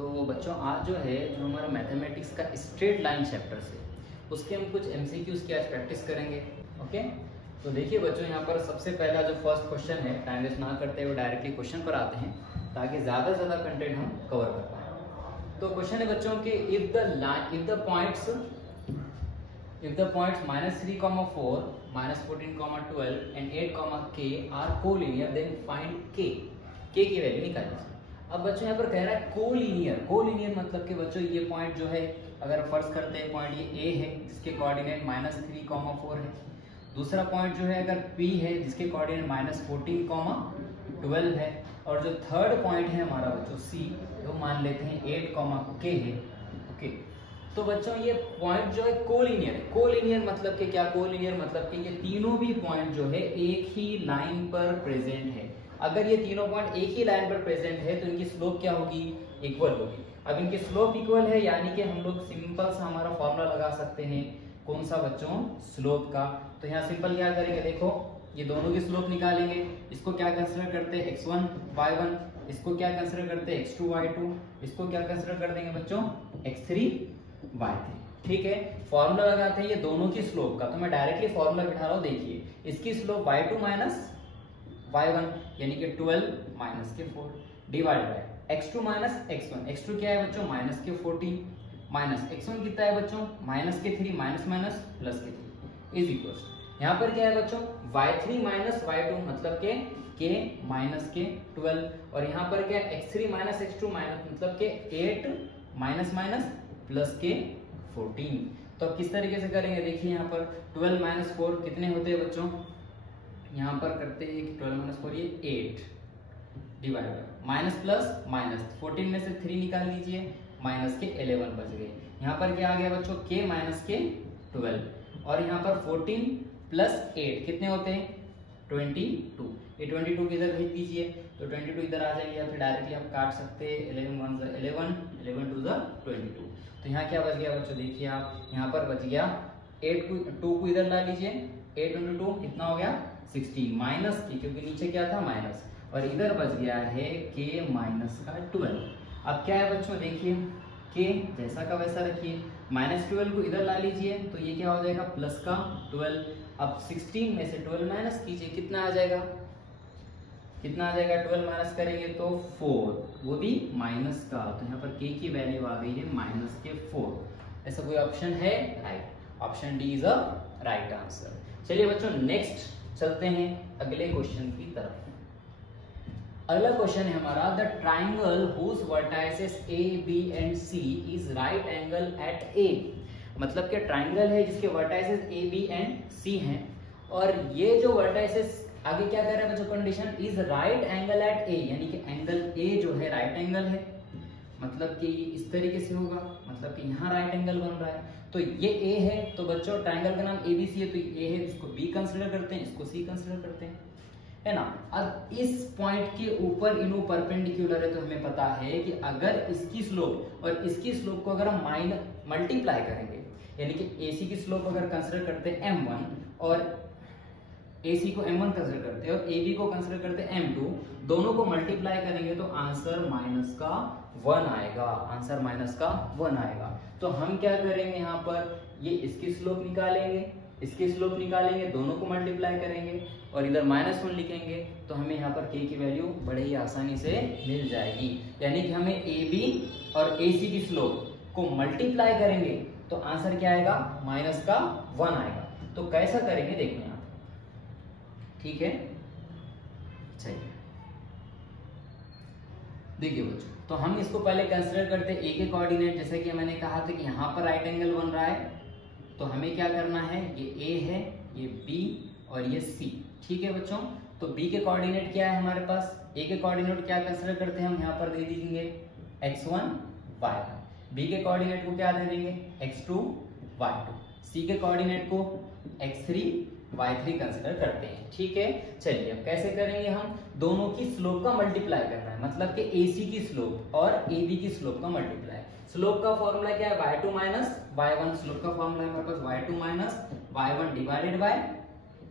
तो बच्चों आज जो है जो हमारा मैथमेटिक्स का स्ट्रेट लाइन चैप्टर से उसके हम कुछ एमसीक्यूज की आज प्रैक्टिस करेंगे। ओके, तो देखिए बच्चों यहाँ पर सबसे पहला जो फर्स्ट क्वेश्चन है, टाइम वेस्ट ना करते हुए डायरेक्टली क्वेश्चन पर आते हैं ताकि ज़्यादा से ज़्यादा कंटेंट हम कवर कर पाएँ। तो क्वेश्चन है बच्चों कि if the points -3, 4, -14, 12 and 8, k are collinear, then find k की वैल्यू निकालिए। अब बच्चों यहाँ पर कह रहा है कोलिनियर मतलब कि बच्चों ये पॉइंट जो है, अगर फर्स्ट करते हैं पॉइंट ये ए है जिसके कोऑर्डिनेट -3, 4 है। दूसरा पॉइंट जो है अगर पी है जिसके कोऑर्डिनेट -14, 12 है। और जो थर्ड पॉइंट है हमारा बच्चों सी, तो मान लेते हैं 8, k है। ओके, तो बच्चों ये पॉइंट जो है कोलिनियर मतलब कि क्या? कोलिनियर मतलब कि ये तीनों भी पॉइंट जो है एक ही लाइन पर प्रेजेंट है। अगर ये तीनों पॉइंट एक ही लाइन पर प्रेजेंट है तो इनकी स्लोप क्या होगी? इक्वल होगी। अब इनकी स्लोप इक्वल है यानी कि हम लोग सिंपल सा हमारा फॉर्मूला लगा सकते हैं। कौन सा बच्चों? स्लोप का। तो यहाँ सिंपल क्या करेंगे, देखो ये दोनों की स्लोप निकालेंगे। इसको क्या कंसीडर करते हैं? x1, y1। इसको क्या कंसीडर करते हैं? x2, y2। इसको क्या कंसीडर कर देंगे बच्चों? x3, y3। ठीक है, फॉर्मूला लगाते हैं ये दोनों की स्लोप का। तो मैं डायरेक्टली फॉर्मूला बिठा रहा हूँ। देखिए इसकी स्लोप y2 माइनस y1 यानी कि 12 माइनस के 4 divide by x2 minus x1। x2 क्या है बच्चों? माइनस के 14 माइनस x1 कितना है बच्चों? माइनस के 3 माइनस माइनस प्लस के 3 इज इक्वल। यहाँ पर क्या है बच्चों? y3 माइनस y2 मतलब के k माइनस के 12। और यहाँ पर क्या है? x3 माइनस x2 माइनस मतलब के 8 माइनस माइनस प्लस के 14। तो अब किस तरीके से करेंगे? देखिए यहाँ पर 12 माइनस 4 कितने होते हैं बच्चों? यहाँ पर करते हैं कि 12 माइनस 4 ये 8 डिवाइड माइनस प्लस माइनस 14 में से 3 निकाल लीजिए, माइनस के 11 बच गए। यहाँ पर क्या आ गया बच्चों? k माइनस के 12। और यहाँ पर 14 प्लस 8 कितने होते हैं? 22। ये 22 को इधर भेज दीजिए तो 22 इधर आ जाएंगे, या फिर डायरेक्टली हम काट सकते हैं। 11 1 11, 11 2 22। तो यहाँ क्या बच गया बच्चों? देखिए आप, यहाँ पर बच गया 2 को इधर ला लीजिए। 8 × 2 कितना हो गया? 16 माइनस की, क्योंकि नीचे क्या था? माइनस। और इधर बच गया है k माइनस का 12। अब क्या है बच्चों? देखिए k जैसा का वैसा रखिए। -12 को इधर ला लीजिए तो ये क्या हो जाएगा? प्लस का 12। अब 16 में से 12 माइनस कीजिए, कितना आ जाएगा? कितना आ जाएगा? 12 माइनस करेंगे तो 4, वो भी माइनस का। तो यहाँ पर k की वैल्यू आ गई है माइनस के 4। ऐसा कोई ऑप्शन है? Right, option D is a right answer. चलिए बच्चों नेक्स्ट चलते हैं अगले क्वेश्चन की तरफ। अगला क्वेश्चन है हमारा, the triangle whose vertices A B and C is right angle at A. मतलब कि ट्राइंगल है जिसके vertices A B and C हैं, और ये जो वर्टाइसेस आगे क्या कर रहा है बच्चों? Condition is right angle at A, यानी कि एंगल ए जो है राइट एंगल है। मतलब कि इस तरीके से होगा, मतलब कि यहाँ राइट एंगल बन रहा है। तो ये ए है, तो बच्चों ट्राइंगल का नाम एबीसी है, तो ए है, इसको बी कंसीडर करते हैं, इसको सी कंसीडर करते हैं, है ना। अब इस पॉइंट के ऊपर इनो परपेंडिकुलर है, तो हमें पता है कि अगर इसकी स्लोप और इसकी स्लोप को अगर हम मल्टीप्लाई करेंगे, यानी कि एसी की स्लोप अगर कंसीडर करते हैं m1 और AC को m1 कंसीडर करते हैं और AB को कंसीडर करते हैं m2, दोनों को मल्टीप्लाई करेंगे तो आंसर माइनस का 1 आएगा। आंसर माइनस का 1 आएगा। तो हम क्या करेंगे? यहाँ पर ये इसकी स्लोप निकालेंगे, इसकी स्लोप निकालेंगे, दोनों को मल्टीप्लाई करेंगे और इधर -1 लिखेंगे, तो हमें यहाँ पर k की वैल्यू बड़े ही आसानी से मिल जाएगी। यानी कि हमें AB और AC की स्लोप को मल्टीप्लाई करेंगे तो आंसर क्या आएगा? माइनस का 1 आएगा। तो कैसा करेंगे देखिए यहाँ, ठीक है। चलिए देखिए बच्चों, तो हम इसको पहले कंसीडर करते हैं ए के कोऑर्डिनेट। जैसे कि मैंने कहा था कि यहाँ पर राइट एंगल बन रहा है, तो हमें क्या करना है? ये ए है, ये बी और ये सी। ठीक है बच्चों, तो बी के कोऑर्डिनेट क्या है हमारे पास? ए के कोऑर्डिनेट क्या कंसीडर करते हैं हम? यहाँ पर दे दीजिए x1 y1। बी के कोऑर्डिनेट को क्या दे देंगे? x2 y2। सी के कोऑर्डिनेट को x3 y3 कंसीडर करते हैं। ठीक है, चलिए अब कैसे करेंगे? हम दोनों की स्लोप का मल्टीप्लाई करना है, मतलब कि AC की स्लोप और AB की स्लोप का मल्टीप्लाई। स्लोप का फॉर्मूला क्या है? y2 minus y1। स्लोप का फॉर्मूला है हमारे पास y2 minus y1 divided by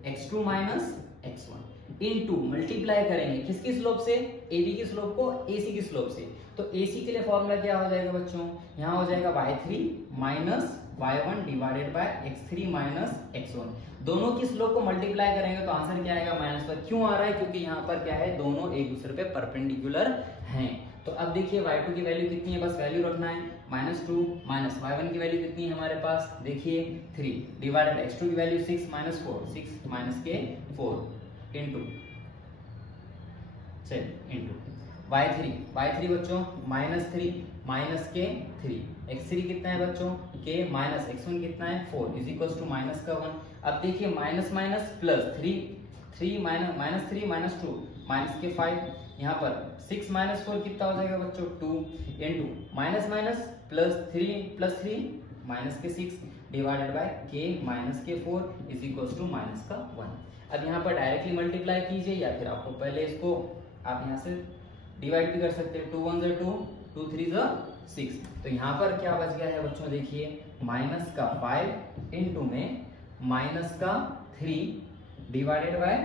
x2 minus x1 into multiply करेंगे किसकी स्लोप से? AB की स्लोप को AC की स्लोप से। तो AC के लिए फॉर्मूला क्या हो जाएगा बच्चों, यहाँ हो जाएगा y3 minus y1 divided by x3 minus x1। दोनों की स्लोप को मल्टीप्लाई करेंगे तो आंसर क्या आएगा -1। क्यों आ रहा है, क्योंकि यहाँ पर क्या है, दोनों एक दूसरे पे परपेंडिकुलर हैं। तो अब देखिए y2 की वैल्यू कितनी है, बस वैल्यू रखना है -2 माइनस y1 की वैल्यू कितनी है हमारे पास, देखिए 3 डिवाइडेड x2 की वैल्यू 6 माइनस 4 6 माइनस के 4 इंटू y3 बच्चों -3 माइनस के 3 x3 कितना है बच्चों के माइनस x1 कितना है 4 इज इक्वल टू माइनस का 1। अब देखिए minus minus plus 3 minus 3 minus 2 minus के 5, यहाँ पर 6 माइनस 4 कितना हो जाएगा बच्चों 2 into minus minus plus 3 minus के 6 डिवाइडेड बाय के माइनस के 4 इज इक्वल टू माइनस का 1। अब यहाँ पर डायरेक्टली मल्टीप्लाई कीजिए या फिर आपको पहले इसको आप यहाँ से डिवाइड भी कर सकते हैं, 2 1 ज़ा 2 2 3 ज़ा 6। तो यहाँ पर क्या बच गया है बच्चों, देखिए माइनस का 5 इंटू में माइनस का 3 डिवाइडेड बाय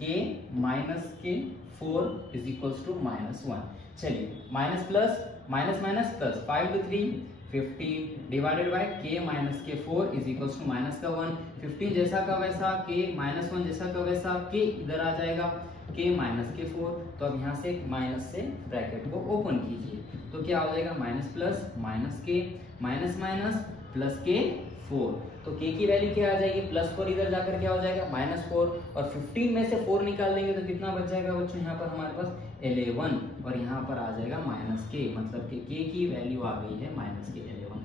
के माइनस के 4 इज इक्वल्स टू -1। चलिए minus plus minus minus plus 5 to 3 15 divided by के माइनस के 4 इज इक्वल्स टू माइनस का 1। 15 जैसा का वैसा, के -1 जैसा का वैसा, के इधर आ जाएगा के माइनस के 4। तो अब यहाँ से माइनस से ब्रैकेट को ओपन कीजिए तो क्या हो जाएगा माइनस प्लस माइनस के माइनस माइनस प्लस के 4। तो के की वैल्यू क्या आ जाएगी, +4 इधर जाकर क्या हो जाएगा -4 और 15 में से 4 निकाल देंगे तो कितना बच जाएगा बच्चों, यहाँ पर हमारे पास 11 और यहाँ पर आ जाएगा माइनस के, मतलब कि के की वैल्यू आ गई है माइनस के 11।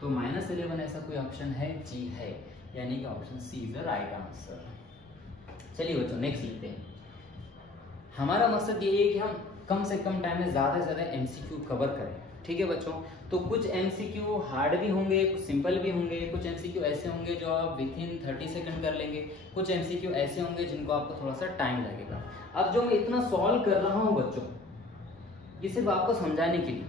तो -11 ऐसा कोई ऑप्शन है, जी है, यानी कि option C is the right answer. चलिए बच्चों नेक्स्ट लिखते हैं। हमारा मकसद ये है कि हम कम से कम टाइम में ज्यादा से ज्यादा एमसीक्यू कवर करें, ठीक है बच्चों। तो कुछ एमसीक्यू हार्ड भी होंगे, कुछ सिंपल भी होंगे, कुछ एमसीक्यू ऐसे होंगे जो आप विद इन 30 सेकंड कर लेंगे, कुछ एमसीक्यू ऐसे होंगे जिनको आपको थोड़ा सा टाइम लगेगा। अब जो मैं इतना सॉल्व कर रहा हूँ बच्चों, ये सिर्फ आपको समझाने के लिए।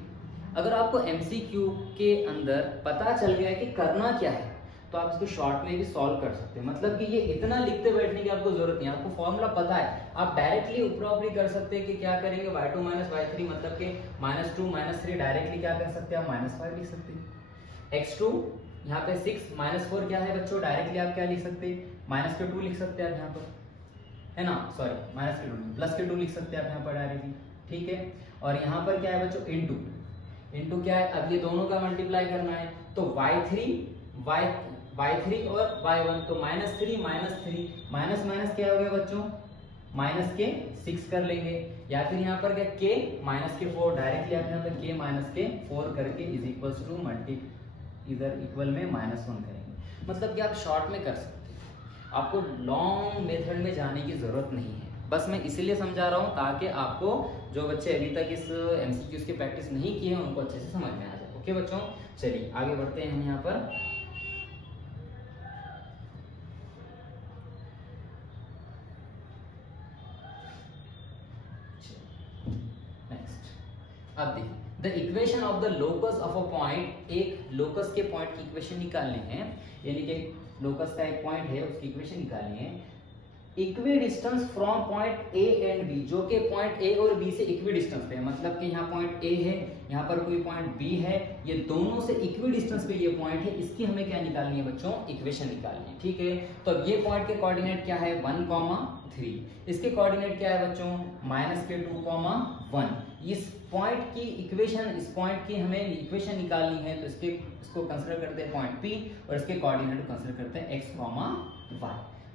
अगर आपको एमसीक्यू के अंदर पता चल गया है कि करना क्या है तो आप इसको शॉर्ट में भी सॉल्व कर सकते हैं। मतलब कि ये इतना लिखते बैठने की आपको जरूरत नहीं है, आपको फॉर्मूला पता है, आप डायरेक्टली ऊपरी कर सकते हैं कि क्या करेंगे y2 माइनस y3 मतलब कि -2 -3 डायरेक्टली क्या कर सकते हैं आप -5 लिख सकते हैं। x2 यहाँ पे 6 -4 क्या है बच्चों, डायरेक्टली आप क्या लिख सकते हैं -2 लिख सकते हैं आप यहाँ पर, है ना, सॉरी +2 लिख सकते हैं आप यहाँ पर डायरेक्टली, ठीक है। और यहाँ पर क्या है बच्चों इंटू क्या है, अब ये दोनों का मल्टीप्लाई करना है तो y3 और y1 तो -3 माइनस माइनस क्या हो गया बच्चों माइनस के 6 कर लेंगे, या फिर यहाँ पर क्या के माइनस के 4 डायरेक्टली आप यहाँ पर के माइनस के 4 करके इज इक्वल्स टू मल्टी इधर इक्वल में -1 करेंगे। मतलब कि आप शॉर्ट में कर सकते हैं, आपको लॉन्ग मेथड में जाने की जरूरत नहीं है। बस मैं इसीलिए समझा रहा हूँ ताकि आपको जो बच्चे अभी तक इस एमसीक्यूज की प्रैक्टिस नहीं की है उनको अच्छे से समझ में आ जाए। ओके बच्चों, चलिए आगे बढ़ते हैं हम यहाँ पर। अब देखिए the equation of the locus of a point, एक लोकस के पॉइंट की इक्वेशन निकालनी है, यानी कि लोकस का एक पॉइंट है उसकी इक्वेशन निकालनी है। Equidistance from point A and B, जो कि पॉइंट ए और बी से इक्वी डिस्टेंस पे है, मतलब कि यहाँ पॉइंट ए है, यहाँ पर कोई पॉइंट बी है, ये दोनों से इक्वी डिस्टेंस पे ये पॉइंट है, इसकी हमें क्या निकालनी है बच्चों, इक्वेशन निकालनी है, ठीक है। तो अब ये पॉइंट के कोऑर्डिनेट क्या है 1,3, इसके कोऑर्डिनेट क्या है बच्चों -2,1। इस पॉइंट की इक्वेशन, इस पॉइंट की हमें इक्वेशन निकालनी है तो इसको कंसीडर करते हैं पॉइंट पी और इसके कोऑर्डिनेट को कंसीडर करते हैं x, y।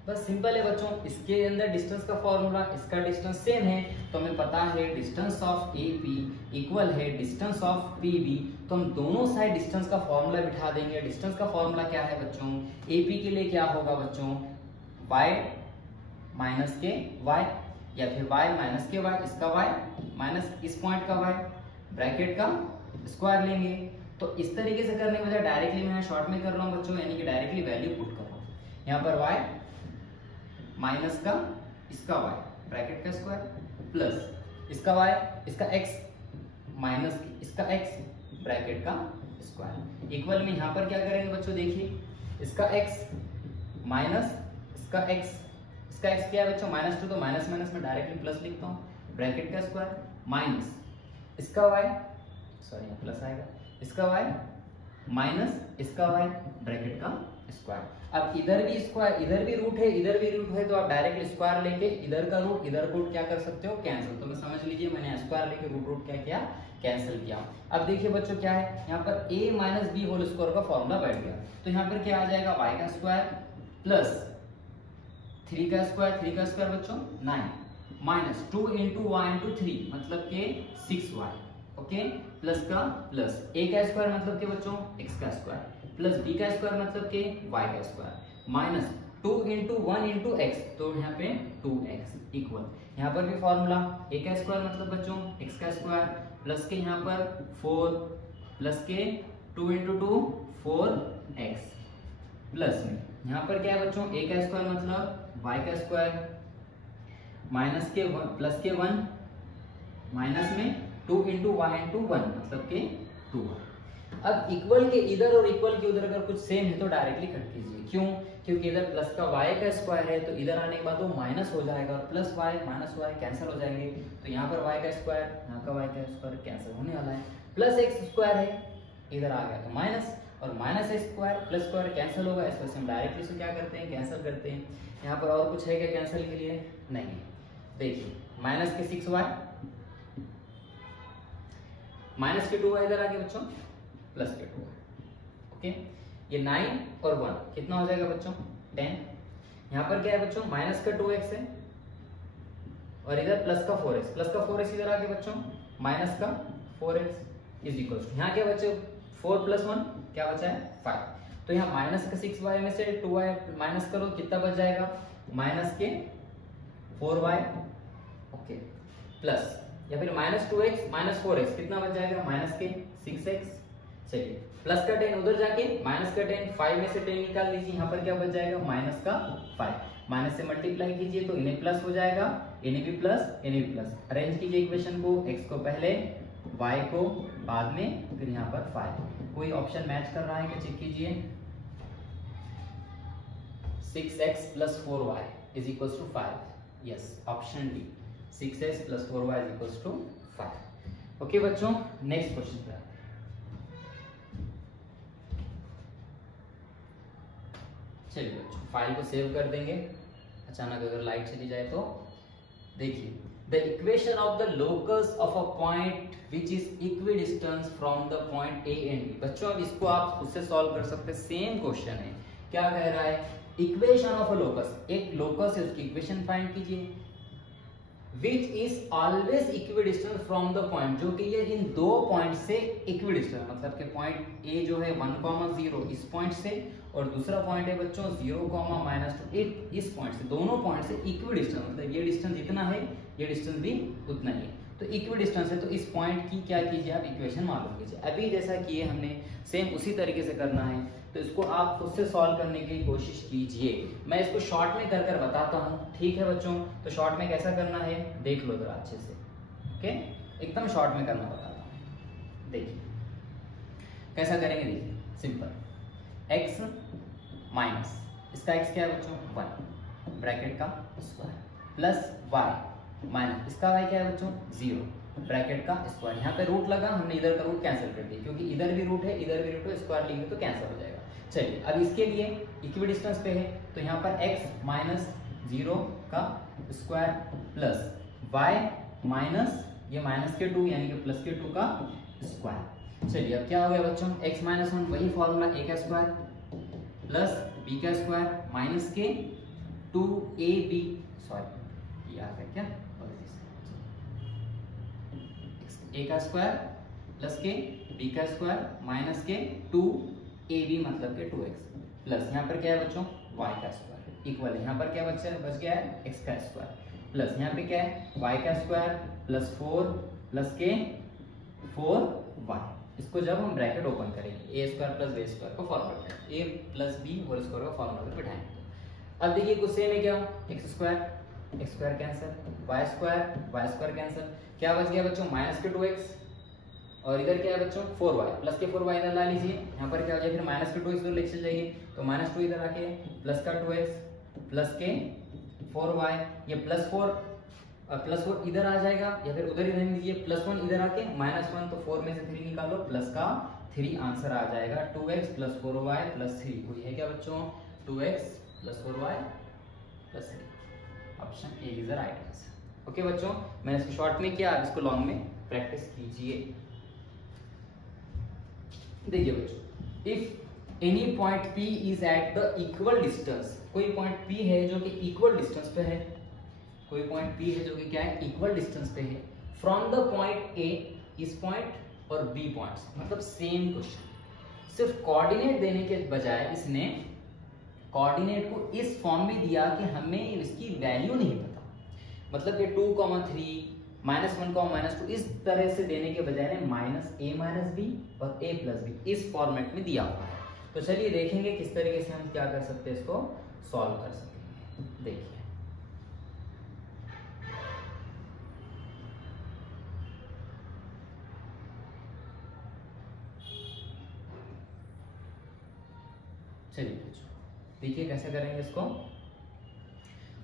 बस सिंपल है बच्चों, इसके अंदर डिस्टेंस का फॉर्मूला, इसका डिस्टेंस सेम है तो हमें पता है डिस्टेंस ऑफ AP इक्वल है डिस्टेंस ऑफ PB, तो हम दोनों साइड डिस्टेंस का फॉर्मूला बिठा देंगे। डिस्टेंस का फॉर्मूला क्या है बच्चों, AP के लिए क्या होगा बच्चों y माइनस के y या फिर y माइनस के y, इसका y माइनस इस पॉइंट का y, ब्रैकेट का स्क्वायर लेंगे। तो इस तरीके से करने के बजाय डायरेक्टली मैं शॉर्ट में कर रहा हूँ बच्चों, यानी कि डायरेक्टली वैल्यू पुट कर रहा हूँ। यहाँ पर y माइनस का इसका y ब्रैकेट का स्क्वायर प्लस इसका y इसका x माइनस इसका x ब्रैकेट का स्क्वायर इक्वल में यहाँ पर क्या करेंगे बच्चों, देखिए इसका x माइनस इसका x, इसका x क्या है बच्चों -2, तो माइनस माइनस में डायरेक्टली प्लस लिखता हूँ, ब्रैकेट का स्क्वायर माइनस इसका y सॉरी यहाँ प्लस आएगा, इसका वाई माइनस इसका वाई ब्रैकेट का स्क्वायर। अब इधर भी स्क्वायर, इधर भी रूट है, इधर भी रूट है, तो आप डायरेक्ट स्क्वायर लेके इधर का रूट इधर रूट क्या कर सकते हो, कैंसिल। तो मैं समझ लीजिए मैंने स्क्वायर लेके रूट क्या किया, कैंसिल किया। अब देखिए बच्चों क्या है यहाँ पर a minus B whole square का फॉर्मूला बैठ गया, तो यहाँ पर क्या आ जाएगा y का स्क्वायर प्लस 3 का स्क्वायर बच्चों 9 माइनस 2 इंटू वाई इंटू 3 मतलब के 6y, ओके, प्लस का प्लस a का स्क्वायर मतलब के बच्चों x का स्क्वायर प्लस b का स्क्वायर मतलब के y का square minus 2 into 1 into x, तो यहाँ पे 2x इक्वल, यहाँ पर भी फॉर्मूला a का स्क्वायर मतलब बच्चों x का स्क्वायर प्लस के यहाँ पर 4 प्लस के 2 इंटू 2 4x प्लस में यहाँ पर क्या है बच्चों a का स्क्वायर मतलब y का स्क्वायर माइनस के प्लस के 1 माइनस में 2 इंटू वाई इंटू 1 मतलब के 2। अब इक्वल के इधर और इक्वल के उधर अगर कुछ सेम है तो डायरेक्टली कट कीजिए, क्यों, क्योंकि इधर प्लस का y का स्क्वायर है तो इधर आने के बाद वो माइनस हो जाएगा और plus y minus y cancel हो जाएंगे, तो यहाँ पर y का स्क्वायर यहाँ का y का स्क्वायर कैंसिल होने वाला है, प्लस x स्क्वायर है इधर आ गया तो माइनस, और minus x square plus square cancel होगा, इस वजह से हम डायरेक्टली इसको क्या करते हैं, कैंसिल करते हैं। यहाँ पर और कुछ है क्या कैंसिल के लिए, नहीं। देखिए माइनस के 6y माइनस के 2y इधर आ गया बच्चों प्लस के 2y, ओके, ये 9 और 1 कितना हो जाएगा बच्चों 10। यहाँ पर क्या है बच्चों माइनस का 2x है और इधर प्लस का 4x इधर आ गया बच्चों माइनस का 4x इज इक्वल टू, यहाँ क्या बचे 4 प्लस 1 क्या बचा है 5, तो यहाँ माइनस का 6y में से 2y माइनस करो कितना बच जाएगा माइनस के 4y, ओके, प्लस या फिर माइनस 2x माइनस 4x कितना बच जाएगा माइनस के 6x। चलिए प्लस का 10 उधर जाके माइनस का 10 5 में से 10 निकाल लीजिए, यहाँ पर क्या बच जाएगा माइनस का 5, माइनस से मल्टीप्लाई कीजिए तो इन्हें प्लस हो जाएगा, इन्हें भी प्लस, अरेंज कीजिए इक्वेशन को, x को पहले y को बाद में, फिर यहाँ पर 5, कोई ऑप्शन मैच कर रहा है क्या चेक कीजिए। 6x plus 4y is equal to 5, yes option D 6x plus 4y is equal to 5। Okay बच्चों नेक्स्ट क्वेश्चन पे चलिए बच्चों फाइल को सेव कर देंगे, अचानक अगर लाइट चली जाए तो। देखिए the equation of the locus of a point which is equidistance from the point A and B. बच्चों अब इसको आप उससे सॉल्व कर सकते हैं, सेम क्वेश्चन है, क्या कह रहा है इक्वेशन ऑफ अ लोकस, एक लोकस है उसकी इक्वेशन फाइंड कीजिए which is always equidistance from the point, जो कि ये इन दो पॉइंट से इक्विडिस्टेंस, मतलब कि पॉइंट ए जो है 1,0 इस पॉइंट से और दूसरा पॉइंट है बच्चों 0,-2 इस पॉइंट से, दोनों पॉइंट से इक्विडिस्टेंस, मतलब ये डिस्टेंस जितना है ये डिस्टेंस भी उतना ही है, तो इक्विडिस्टेंस है, तो इस पॉइंट की क्या कीजिए आप इक्वेशन मालूम कीजिए। अभी जैसा किए हमने सेम उसी तरीके से करना है, तो इसको आप खुद से सॉल्व करने की कोशिश कीजिए। मैं इसको शॉर्ट में कर बताता हूँ, ठीक है बच्चों, तो शॉर्ट में कैसा करना है देख लो जरा अच्छे से, ओके, एकदम शॉर्ट में करना बताता हूँ। देखिए कैसा करेंगे, देखिए सिंपल, x माइनस इसका x क्या है बच्चों 1 ब्रैकेट का स्क्वायर प्लस y माइनस इसका y क्या है बच्चों 0 ब्रैकेट का स्क्वायर, यहाँ पे रूट लगा हमने इधर का रूट कैंसिल कर दिया क्योंकि इधर भी रूट है इधर भी रूट है, स्क्वायर लेंगे तो कैंसिल हो जाएगा। चलिए अब इसके लिए इक्विडिस्टेंस पे है तो यहाँ पर x माइनस 0 का स्क्वायर प्लस y माइनस ये माइनस के 2 यानी कि प्लस के 2 का स्क्वायर। चलिए अब क्या हो गया बच्चों x माइनस 1 वही फॉर्मूला a का स्क्वायर प्लस b का स्क्वायर माइनस के 2ab, सॉरी ये आ गया क्या a का स्क्वायर प्लस के b का स्क्वायर माइनस के 2ab मतलब के 2x प्लस यहाँ पर क्या है बच्चों y का स्क्वायर इक्वल है, यहाँ पर क्या बच गया है x का स्क्वायर प्लस यहाँ पे क्या है y का स्क्वायर प्लस 4 प्लस के 4y, इसको जब हम ब्रैकेट ओपन करेंगे a square plus b square को formula a plus b whole square का फॉर्मूला पर बिठाएंगे। अब देखिए कुछ सेम है क्या, x square cancel, y square cancel, क्या बच गया बच्चों माइनस के 2x और इधर क्या है बच्चों 4y प्लस के 4y इधर ला लीजिए, यहाँ पर क्या हो जाए फिर माइनस के 2x इधर लेके चल जाइए तो माइनस 2 इधर आके प्लस का 2x प्लस के 4y, ये प्लस 4 और +4 इधर आ जाएगा या फिर उधर ही रहने दीजिए, +1 इधर आके -1, तो 4 में से 3 निकालो, प्लस का 3 आंसर आ जाएगा 2x + 4y + 3। कोई है क्या बच्चों? 2x + 4y + 3, option A is the right answer. Okay बच्चों, मैंने इसको शॉर्ट में किया, आप इसको लॉन्ग में प्रैक्टिस कीजिए। देखिए बच्चों, if any point P is at the equal distance, कोई पॉइंट P है जो कि इक्वल डिस्टेंस पे है, कोई पॉइंट P है जो कि क्या है, इक्वल डिस्टेंस पे है फ्रॉम द पॉइंट A, इस पॉइंट और B पॉइंट्स, मतलब सेम क्वेश्चन, सिर्फ कोऑर्डिनेट देने के बजाय इसने कोऑर्डिनेट को इस फॉर्म में दिया कि हमें इसकी वैल्यू नहीं पता, मतलब कि 2, 3, -1, -2 इस तरह से देने के बजाय ने -a - b और a + b इस फॉर्मेट में दिया हुआ है। तो चलिए देखेंगे किस तरीके से हम क्या कर सकते हैं, इसको सॉल्व कर सकेंगे। देखिए देखिए कैसे करेंगे इसको।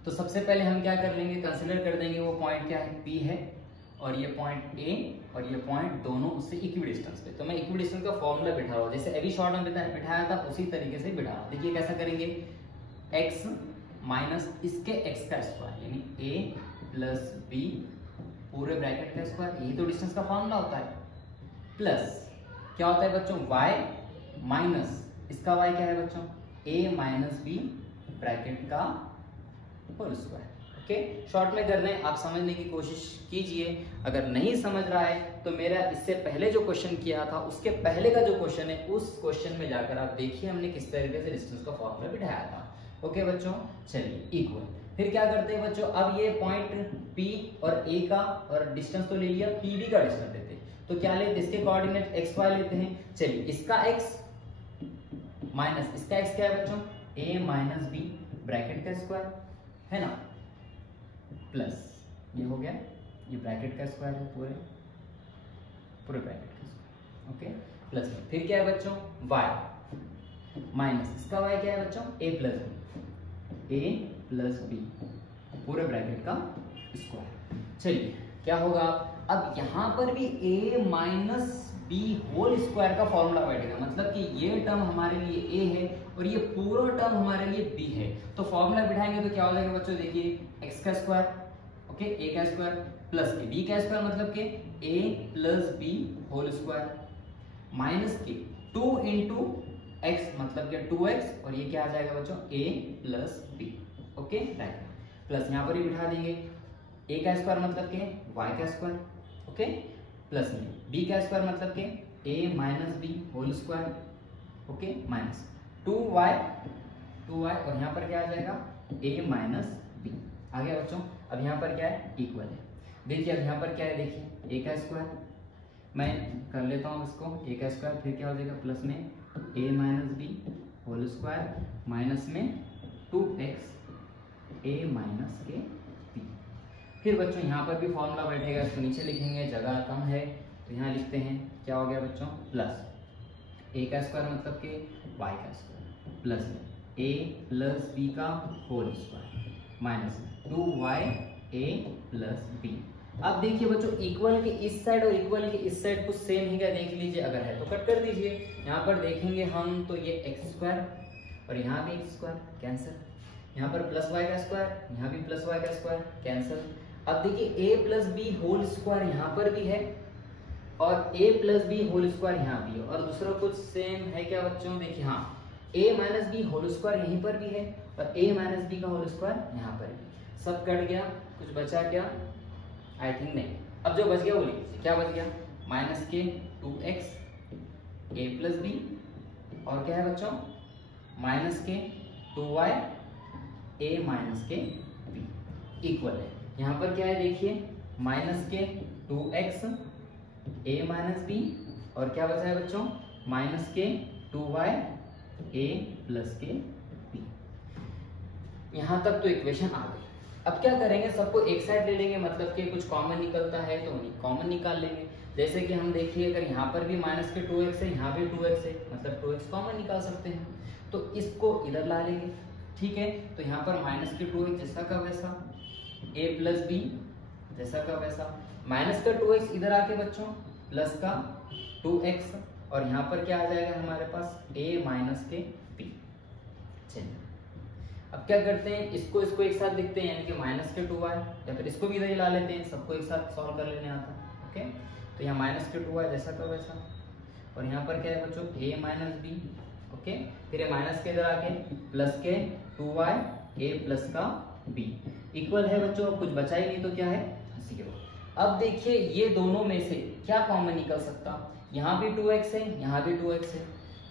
तो सबसे पहले हम क्या कर लेंगे, कंसीडर कर देंगे वो पॉइंट क्या है, P है, और ये पॉइंट A और ये पॉइंट दोनों उससे इक्विडिस्टेंस पे। तो मैं इक्विडिस्टेंस का फॉर्मूला बिठा रहा हूँ, जैसे अभी शॉर्ट में बिठाया था उसी तरीके से बिठा रहा हूँ। देखिए कैसा करेंगे, x माइनस इसके x का स्क्वायर यानी a + b पूरे ब्रैकेट का स्क्वायर, यही तो डिस्टेंस का फॉर्मूला होता है, प्लस क्या होता है बच्चों, y माइनस इसका y क्या है बच्चों, a - b ब्रैकेट का होल स्क्वायर। ओके, शॉर्ट में कर रहे हैं, आप समझने की कोशिश कीजिए। अगर नहीं समझ रहा है तो मेरा इससे पहले जो क्वेश्चन किया था उसके पहले का जो क्वेश्चन है उस क्वेश्चन में जाकर आप देखिए हमने किस तरीके से डिस्टेंस का फॉर्मूला बिठाया था। ओके बच्चों, चलिए इक्वल, फिर क्या करते हैं बच्चों, अब ये पॉइंट P और A का और डिस्टेंस तो ले लिया, PB का डिस्टेंस लेते हैं, तो क्या लेते हैं, इसके कोऑर्डिनेट XY लेते हैं। चलिए इसका x माइनस इसका x क्या है बच्चों, a - b ब्रैकेट का स्क्वायर है ना, प्लस ये हो गया, ये ब्रैकेट का स्क्वायर है पूरे ब्रैकेट का स्क्वायर। ओके, प्लस में फिर क्या है बच्चों, y माइनस इसका y क्या है बच्चों, a + b पूरे ब्रैकेट का स्क्वायर। चलिए क्या होगा, अब यहां पर भी a - b होल स्क्वायर का फॉर्मूला बैठेगा, मतलब कि ये टर्म हमारे लिए a है और ये पूरा टर्म हमारे लिए b है। तो फॉर्मूला बिठाएंगे तो क्या हो जाएगा बच्चों, देखिए x का स्क्वायर, ओके, a का स्क्वायर प्लस के b का स्क्वायर, मतलब के a + b whole square minus के 2 × x मतलब के 2x, और ये क्या आ जाएगा बच्चों, a + b। Okay, right, plus यहाँ पर ही बिठा देंगे, a का स्क्वायर मतलब के y का स्क्वायर, ओके, प्लस में b का स्क्वायर मतलब के a - b whole square, okay, minus 2y और यहाँ पर क्या आ जाएगा, a - b आ गया बच्चों। अब यहाँ पर क्या है, इक्वल है। देखिए अब यहाँ पर क्या है, देखिए a का स्क्वायर, मैं कर लेता हूँ इसको, a का स्क्वायर, फिर क्या हो जाएगा, प्लस में a - b whole square minus में 2x a - के b। फिर बच्चों यहाँ पर भी फॉर्मूला बैठेगा, इसको नीचे लिखेंगे, जगह कम है तो यहाँ लिखते हैं, क्या हो गया बच्चों, प्लस a का स्क्वायर मतलब के y का स्क्वायर प्लस a + b का whole square minus 2y a + b। अब देखिए बच्चों, इक्वल के इस साइड और इक्वल के इस साइड कुछ सेम ही क्या, देख लीजिए, अगर है तो कट कर दीजिए। यहाँ पर देखेंगे हम तो ये x² और यहाँ भी x² कैंसिल, यहाँ पर +y का स्क्वायर, यहाँ भी +y का स्क्वायर कैंसिल। अब देखिए a + b होल स्क्वायर यहाँ पर भी है और a + b होल स्क्वायर यहाँ भी है, और दूसरा कुछ सेम है क्या बच्चों, देखिए हाँ, a - b होल स्क्वायर यहीं पर भी है और a - b का होल स्क्वायर यहाँ पर भी। सब कट गया, कुछ बचा क्या, आई थिंक नहीं। अब जो बच गया वो लिख लीजिए, क्या बच गया, माइनस के 2x a + b और क्या है बच्चों, माइनस के 2y a - के b इक्वल है। यहाँ पर क्या है देखिए, माइनस के 2x a - b और क्या बचा है बच्चों, माइनस के 2y a + के b। यहाँ तक तो इक्वेशन आ गई। अब क्या करेंगे, सबको एक साइड ले लेंगे, मतलब कि कुछ कॉमन निकलता है तो कॉमन निकाल लेंगे। जैसे कि हम देखिए, अगर यहाँ पर भी माइनस के 2x है, यहाँ भी 2x है, मतलब 2x कॉमन निकाल सकते हैं, तो इसको इधर ला लेंगे। ठीक है, तो यहाँ पर माइनस के 2x जैसा का वैसा a + b जैसा का वैसा, माइनस का 2x इधर आके बच्चों प्लस का 2x, और यहाँ पर क्या आ जाएगा हमारे पास a माइनस के b। चलिए अब क्या करते हैं, इसको एक साथ लिखते हैं, यानी कि माइनस के 2y, या फिर इसको भी इधर ही ला लेते हैं, सबको एक साथ सॉल्व कर लेने आता है। ओके, तो यहाँ माइनस के 2y जैसा का वैसा, और यहाँ पर क्या है बच्चों a माइनस b। ओके, फिर ये माइनस के इधर आके प्लस के 2y a प्लस का b इक्वल है बच्चों, कुछ बचा ही नहीं तो क्या है 0। अब देखिए ये दोनों में से क्या कॉमन निकल सकता, यहाँ भी 2x है, यहाँ भी 2x है,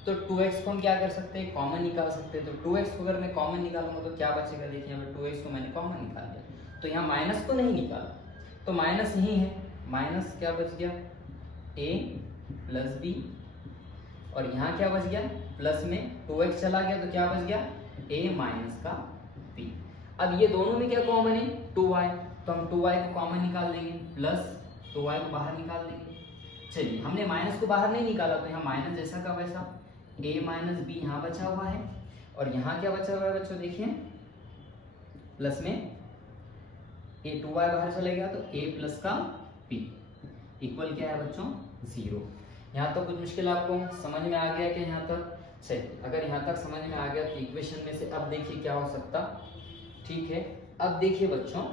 तो 2x को हम क्या कर सकते हैं, कॉमन निकाल सकते हैं। तो 2x को अगर मैं कॉमन निकालूंगा तो क्या बचेगा, देखिए यहाँ पर 2x को मैंने कॉमन निकाल दिया, तो यहाँ माइनस तो नहीं निकाला, तो माइनस यही है, माइनस क्या बच गया a प्लस b, और यहाँ क्या बच गया प्लस में 2x चला गया तो क्या बच गया a माइनस का b। अब ये दोनों में क्या कॉमन है 2y, तो हम 2y को कॉमन निकाल देंगे, प्लस 2y को बाहर निकाल देंगे। चलिए हमने माइनस को बाहर नहीं निकाला, तो यहाँ माइनस जैसा का वैसा a माइनस b यहाँ बचा हुआ है, और यहाँ क्या बचा हुआ है बच्चों देखिए प्लस में a 2y बाहर चले गया तो a प्लस का b इक्वल क्या है बच्चों 0। यहाँ तो कुछ मुश्किल आपको समझ में आ गया कि यहाँ तक, चलिए अगर यहाँ तक समझ में आ गया तो इक्वेशन में से अब देखिए क्या हो सकता, ठीक है। अब देखिए बच्चों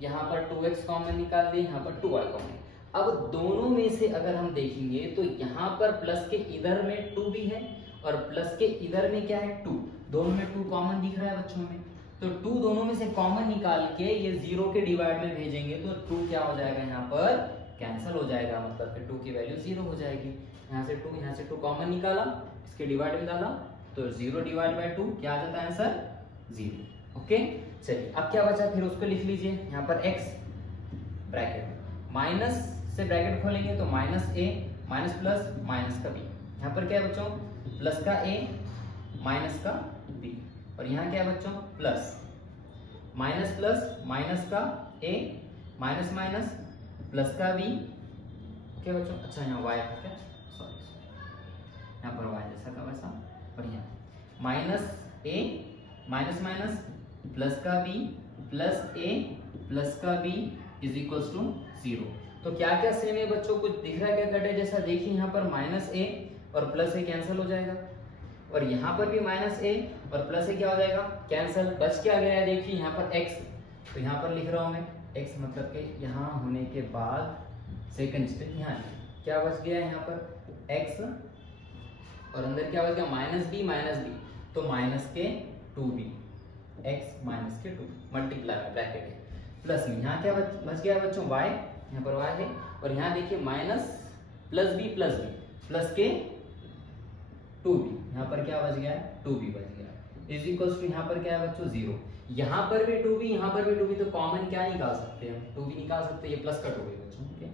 यहाँ पर 2x कॉमन निकाल दिए, यहाँ पर 2y कॉमन, अब दोनों में से अगर हम देखेंगे तो यहाँ पर प्लस के इधर में 2 भी है और प्लस के इधर में क्या है 2, दोनों में 2 कॉमन दिख रहा है बच्चों में, तो 2 दोनों में से कॉमन निकाल के ये 0 के डिवाइड में भेजेंगे तो 2 क्या हो जाएगा यहाँ पर कैंसिल हो जाएगा, मतलब फिर 2 की वैल्यू 0 हो जाएगी। यहाँ से 2, यहाँ से 2 कॉमन निकाला, इसके डिवाइड में डाला तो 0 डिवाइड बाय 2 क्या आ जाता है आंसर 0। ओके, चलिए अब क्या बचा, फिर उसको लिख लीजिए यहाँ पर x ब्रैकेट माइनस से ब्रैकेट खोलेंगे तो minus a minus plus minus का b, यहाँ पर क्या है बच्चों प्लस का a माइनस का b, और यहाँ क्या है बच्चों प्लस माइनस का a माइनस माइनस प्लस का b। ओके बच्चों, अच्छा यहाँ y है क्या, सॉरी यहाँ पर y जैसा का वैसा, और यहाँ minus a minus minus plus का b प्लस a प्लस का b इज इक्वल्स टू 0। तो क्या क्या सेम है बच्चों, कुछ दिख रहा है क्या कटे जैसा, देखिए यहाँ पर माइनस a और प्लस a कैंसिल हो जाएगा, और यहाँ पर भी माइनस a और प्लस a क्या हो जाएगा कैंसिल, बच क्या गया है देखिए यहाँ पर x, तो यहाँ पर लिख रहा हूँ मैं x मतलब के यहाँ होने के बाद सेकंड स्टेप यहाँ क्या बच गया यहाँ पर x, और अंदर क्या बच गया माइनस b, तो माइनस के 2b, x माइनस के 2 मल्टीप्लाई ब्रैकेट है, प्लस में यहाँ क्या बच गया बच्चों y, यहाँ पर y है, और यहाँ देखिए माइनस प्लस b प्लस के 2b, यहाँ पर क्या बच गया है 2b बच गया, इज इक्वल्स टू यहाँ पर क्या है बच्चों 0, यहाँ पर भी 2b यहाँ पर भी 2b, तो कॉमन क्या निकाल सकते हैं 2b निकाल सकते हैं, ये प्लस का 2b बच्चों,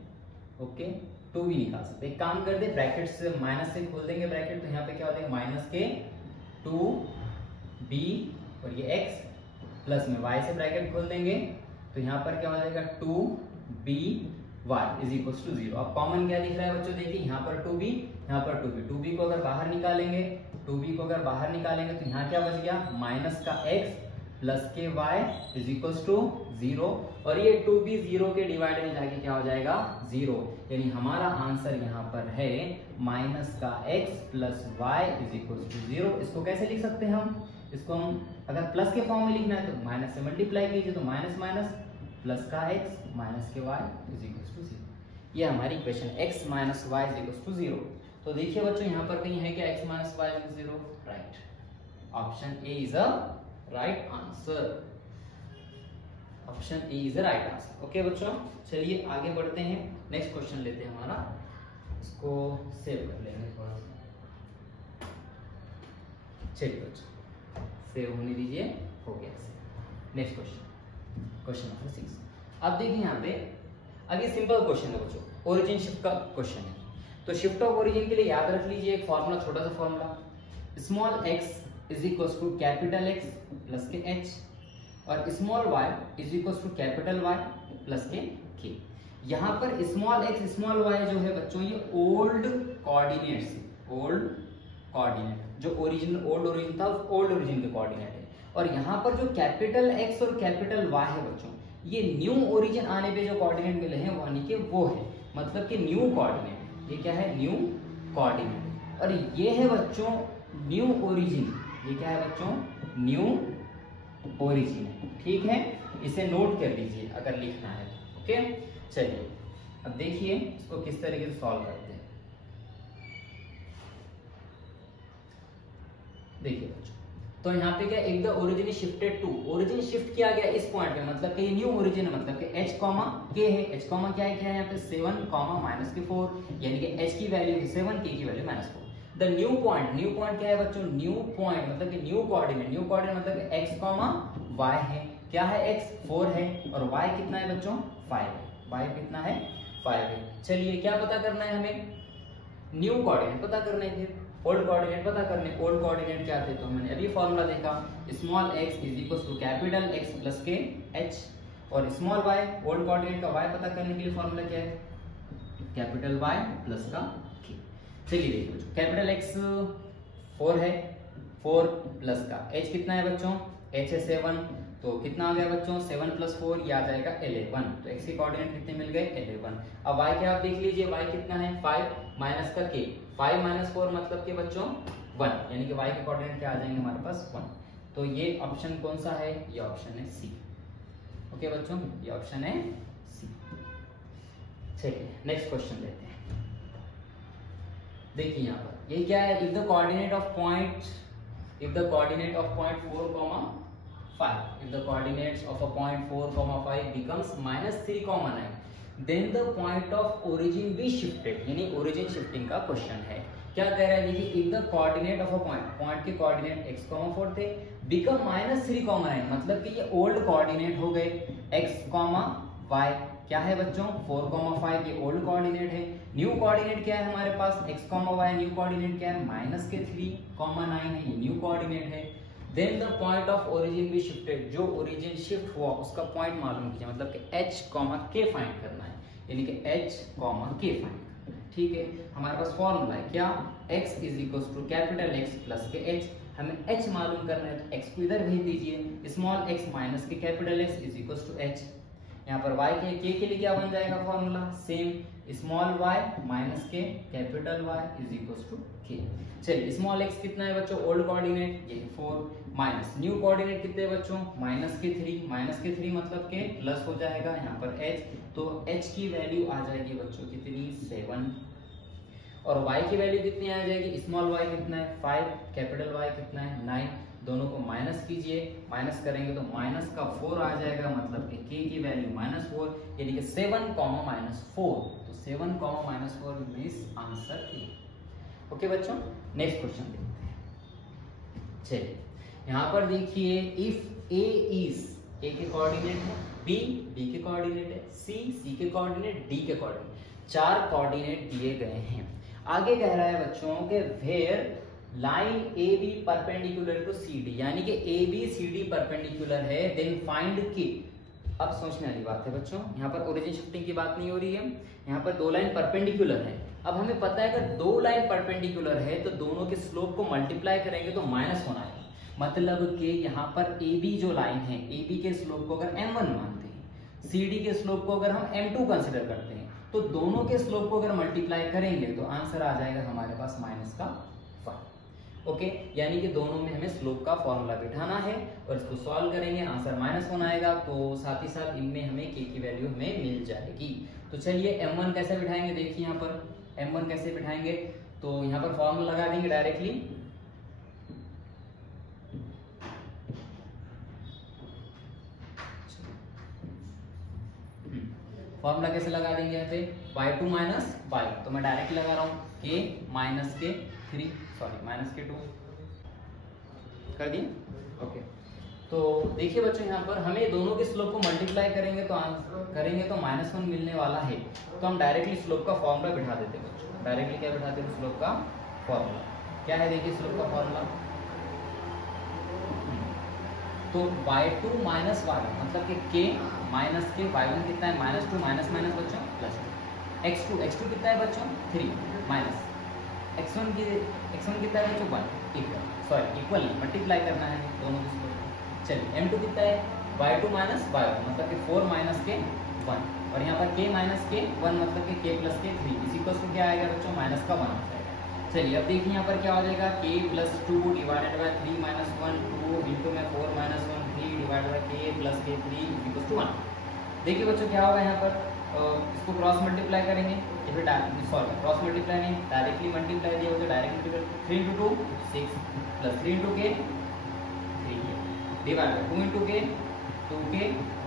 ओके 2b निकाल सकते हैं। एक काम कर दे ब्रैकेट से माइनस से खोल देंगे ब्रैकेट, तो यहाँ पे क्या हो जाएगा माइनस के 2b और ये x प्लस में y से ब्रैकेट खोल देंगे तो यहाँ पर क्या हो जाएगा 2by इज इक्वल टू 0। अब कॉमन क्या दिख रहा है बच्चों देखिए यहाँ पर 2b यहाँ पर 2b को अगर बाहर निकालेंगे तो यहाँ क्या बच गया माइनस का x प्लस के y इज इक्वल टू 0, और ये 2b 0 के डिवाइड में जाके क्या हो जाएगा 0, यानी हमारा आंसर यहाँ पर है माइनस का x plus y is equal to 0। इसको कैसे लिख सकते हैं हम, इसको हम अगर प्लस के फॉर्म में लिखना है तो माइनस से मल्टीप्लाई कीजिए, तो माइनस माइनस प्लस का x माइनस के y इज इक्वल टू 0। ये हमारी equation x minus y is equal to 0। तो देखिए बच्चों यहाँ पर कहीं है क्या x minus y is 0, right, option A is a right answer, option A is the right answer. Okay बच्चों, चलिए आगे बढ़ते हैं, नेक्स्ट क्वेश्चन लेते हैं हमारा, इसको सेव कर लेंगे थोड़ा सा, चलिए बच्चों सेव होने दीजिए, हो गया सेव। Next question number 6। अब देखिए यहाँ पे, अब ये सिंपल क्वेश्चन है बच्चों, ओरिजिन शिफ्ट का क्वेश्चन है, तो शिफ्ट ऑफ ओरिजिन के लिए याद रख लीजिए एक फॉर्मूला, छोटा सा formula, small x is equal to capital X plus के h, और small y is equal to capital Y plus के k। यहाँ पर स्मॉल x स्मॉल y जो है बच्चों ये ओल्ड कोऑर्डिनेट्स, ओल्ड कोऑर्डिनेट जो ओरिजिन ओल्ड ओरिजिन था उस ओल्ड ओरिजिन के कोऑर्डिनेट है, और यहाँ पर जो कैपिटल X और कैपिटल Y है बच्चों ये न्यू ओरिजिन आने पे जो कोऑर्डिनेट मिले हैं यानी कि वो है, मतलब कि न्यू कोऑर्डिनेट। ये क्या है? New coordinate. और ये है बच्चों न्यू ओरिजिन। ये क्या है बच्चों? New origin. ठीक है, इसे नोट कर लीजिए अगर लिखना है। ओके, चलिए अब देखिए इसको किस तरीके से सॉल्व करते हैं। देखिए बच्चों, तो यहाँ पे क्या, एक the origin is shifted to, origin shift किया गया इस पॉइंट पे, मतलब कि ये न्यू ओरिजिन है, मतलब कि h कॉमा k है। h कॉमा क्या है? क्या है यहाँ पे? 7 कॉमा माइनस के 4, यानी कि h की वैल्यू है 7, k की value -4। The new point, new point क्या है बच्चों? न्यू पॉइंट मतलब कि न्यू कोऑर्डिनेट, न्यू कोऑर्डिनेट मतलब कि x कॉमा y है। क्या है? x 4 है और y कितना है बच्चों? 5 है। y कितना है? 5 है। चलिए क्या पता करना है हमें? न्यू कोऑर्डिनेट पता करने थे, ओल्ड कोऑर्डिनेट पता करने। ओल्ड कोऑर्डिनेट क्या थे? तो मैंने अभी फॉर्मूला देखा, small x is equal to capital X plus के h, और स्मॉल y, ओल्ड कोऑर्डिनेट का y पता करने के लिए फॉर्मूला क्या है? कैपिटल Y प्लस का k। चलिए देखो, कैपिटल X 4 है, 4 प्लस का h कितना है बच्चों? h है 7, तो कितना आ गया बच्चों? 7 प्लस 4, ये आ जाएगा 11। तो x के कोऑर्डिनेट कितने मिल गए? 11। अब y क्या आप देख लीजिए, y कितना है? 5 माइनस का k, 5 माइनस 4 मतलब कि बच्चों 1, यानी कि y के कोऑर्डिनेट क्या आ जाएंगे हमारे पास? 1। तो ये ऑप्शन कौन सा है? ये ऑप्शन है सी। ओके बच्चों, ये ऑप्शन है सी। चलिए नेक्स्ट क्वेश्चन लेते हैं। देखिए यहाँ पर ये क्या है? If the coordinate of point 4, 5, if the coordinates of a point 4, 5 becomes -3, 9, then the point of origin be shifted, यानी origin shifting का क्वेश्चन है। क्या कह रहा है? देखिए, if the coordinate of a point के कोऑर्डिनेट x, 4 थे, become -3, 9, मतलब कि ये ओल्ड कोऑर्डिनेट हो गए। x, y क्या है बच्चों? 4, 5, ये ओल्ड कोऑर्डिनेट है। न्यू कोऑर्डिनेट क्या है हमारे पास? x, y, न्यू कोऑर्डिनेट क्या है? -3, 9 है, ये न्यू कोऑर्डिनेट है। Then the point of origin भी शिफ्टेड, जो ओरिजिन शिफ्ट हुआ उसका पॉइंट मालूम कीजिए, मतलब कि h, k फाइंड करना है, यानी कि h, k फाइंड। ठीक है, हमारे पास फॉर्मूला है क्या? x is equal to capital X plus के h। हमें h मालूम करना है तो x को इधर भेज दीजिए, स्मॉल x माइनस के capital X is equal to h। यहाँ पर y के लिए क्या बन जाएगा formula? Same, small y minus के capital Y is equal to k। चलिए, स्मॉल x कितना है बच्चों? ओल्ड कोऑर्डिनेट ये 4, माइनस न्यू कोऑर्डिनेट कितने बच्चों? -3 मतलब के प्लस हो जाएगा यहाँ पर h, तो h की वैल्यू आ जाएगी बच्चों कितनी? 7, और y की वैल्यू कितनी आ जाएगी? स्मॉल y कितना है? 5, कैपिटल Y कितना है? 9। दोनों को माइनस कीजिए, माइनस करेंगे तो माइनस का 4 आ जाएगा, मतलब कि k की वैल्यू -4, यानी कि 7, -4। तो 7, -4 मींस आंसर ए। ओके बच्चों, नेक्स्ट क्वेश्चन देखते हैं। चलिए यहाँ पर देखिए, इफ a इज, a के कोऑर्डिनेट है, b के कोऑर्डिनेट है, c के कोऑर्डिनेट, d के कोऑर्डिनेट, 4 कोऑर्डिनेट दिए गए हैं। आगे कह रहा है बच्चों के where line AB perpendicular to CD, यानी कि AB CD परपेंडिकुलर है, देन फाइंड k। अब सोचने वाली बात है बच्चों, यहाँ पर ओरिजिन शिफ्टिंग की बात नहीं हो रही है, यहाँ पर 2 लाइन परपेंडिकुलर है। अब हमें पता है अगर 2 लाइन परपेंडिकुलर है तो दोनों के स्लोप को मल्टीप्लाई करेंगे तो माइनस होना है, मतलब कि यहाँ पर AB जो लाइन है, AB के स्लोप को अगर m1 मानते हैं, CD के स्लोप को अगर हम m2 कंसिडर करते हैं, तो दोनों के स्लोप को अगर मल्टीप्लाई करेंगे तो आंसर आ जाएगा हमारे पास -5। ओके, यानी कि दोनों में हमें स्लोप का फॉर्मूला बिठाना है और इसको सॉल्व करेंगे, आंसर -1 आएगा, तो साथ ही साथ इनमें हमें k की वैल्यू हमें मिल जाएगी। तो चलिए m1 कैसे बिठाएंगे, देखिए यहाँ पर m1 कैसे बिठाएंगे, तो यहाँ पर फॉर्मूला लगा देंगे डायरेक्टली। फॉर्मूला कैसे लगा देंगे यहाँ पे? y2 माइनस y, तो मैं डायरेक्ट लगा रहा हूँ k माइनस के 3, सॉरी माइनस के 2 कर दिए। ओके, तो देखिए बच्चों यहाँ पर हमें दोनों के स्लोप को मल्टीप्लाई करेंगे तो -1 मिलने वाला है, तो हम डायरेक्टली स्लोप का फॉर्मूला बिठा देते हैं बच्चों। डायरेक्टली क्या बिठाते हैं? स्लोप का फॉर्मूला क्या है? देखिए स्लोप का फॉर्मूला, तो y2 माइनस y मतलब कि k माइनस के, y1 कितना है? -2, माइनस माइनस बच्चों प्लस, x2 कितना है बच्चों? 3, माइनस x1 कितना है बच्चों? 1, इक्वल, सॉरी इक्वल नहीं, मल्टीप्लाई करना है दोनों के स्लोप। चलिए m2 कितना है? y2 माइनस y1 मतलब कि 4 माइनस के 1, और यहाँ पर k माइनस के 1 मतलब कि k प्लस के 3 इसी को क्या आएगा बच्चों, माइनस का 1 आ जाएगा। चलिए अब देखिए यहाँ पर क्या हो जाएगा, k plus 2 divided by 3 minus 1 2 into में 4 minus 1 3 divided by k plus के 3 इक्वल टू 1। देखिए बच्चों क्या होगा यहाँ पर, इसको क्रॉस मल्टीप्लाई करेंगे या फिर सॉरी क्रॉस मल्टीप्लाई नहीं, डायरेक्टली मल्टीप्लाई दिया हो तो direct multiply, 3 into 2 6 plus 3 into के 3 डिवाइड बाय 2 इंटू के 2k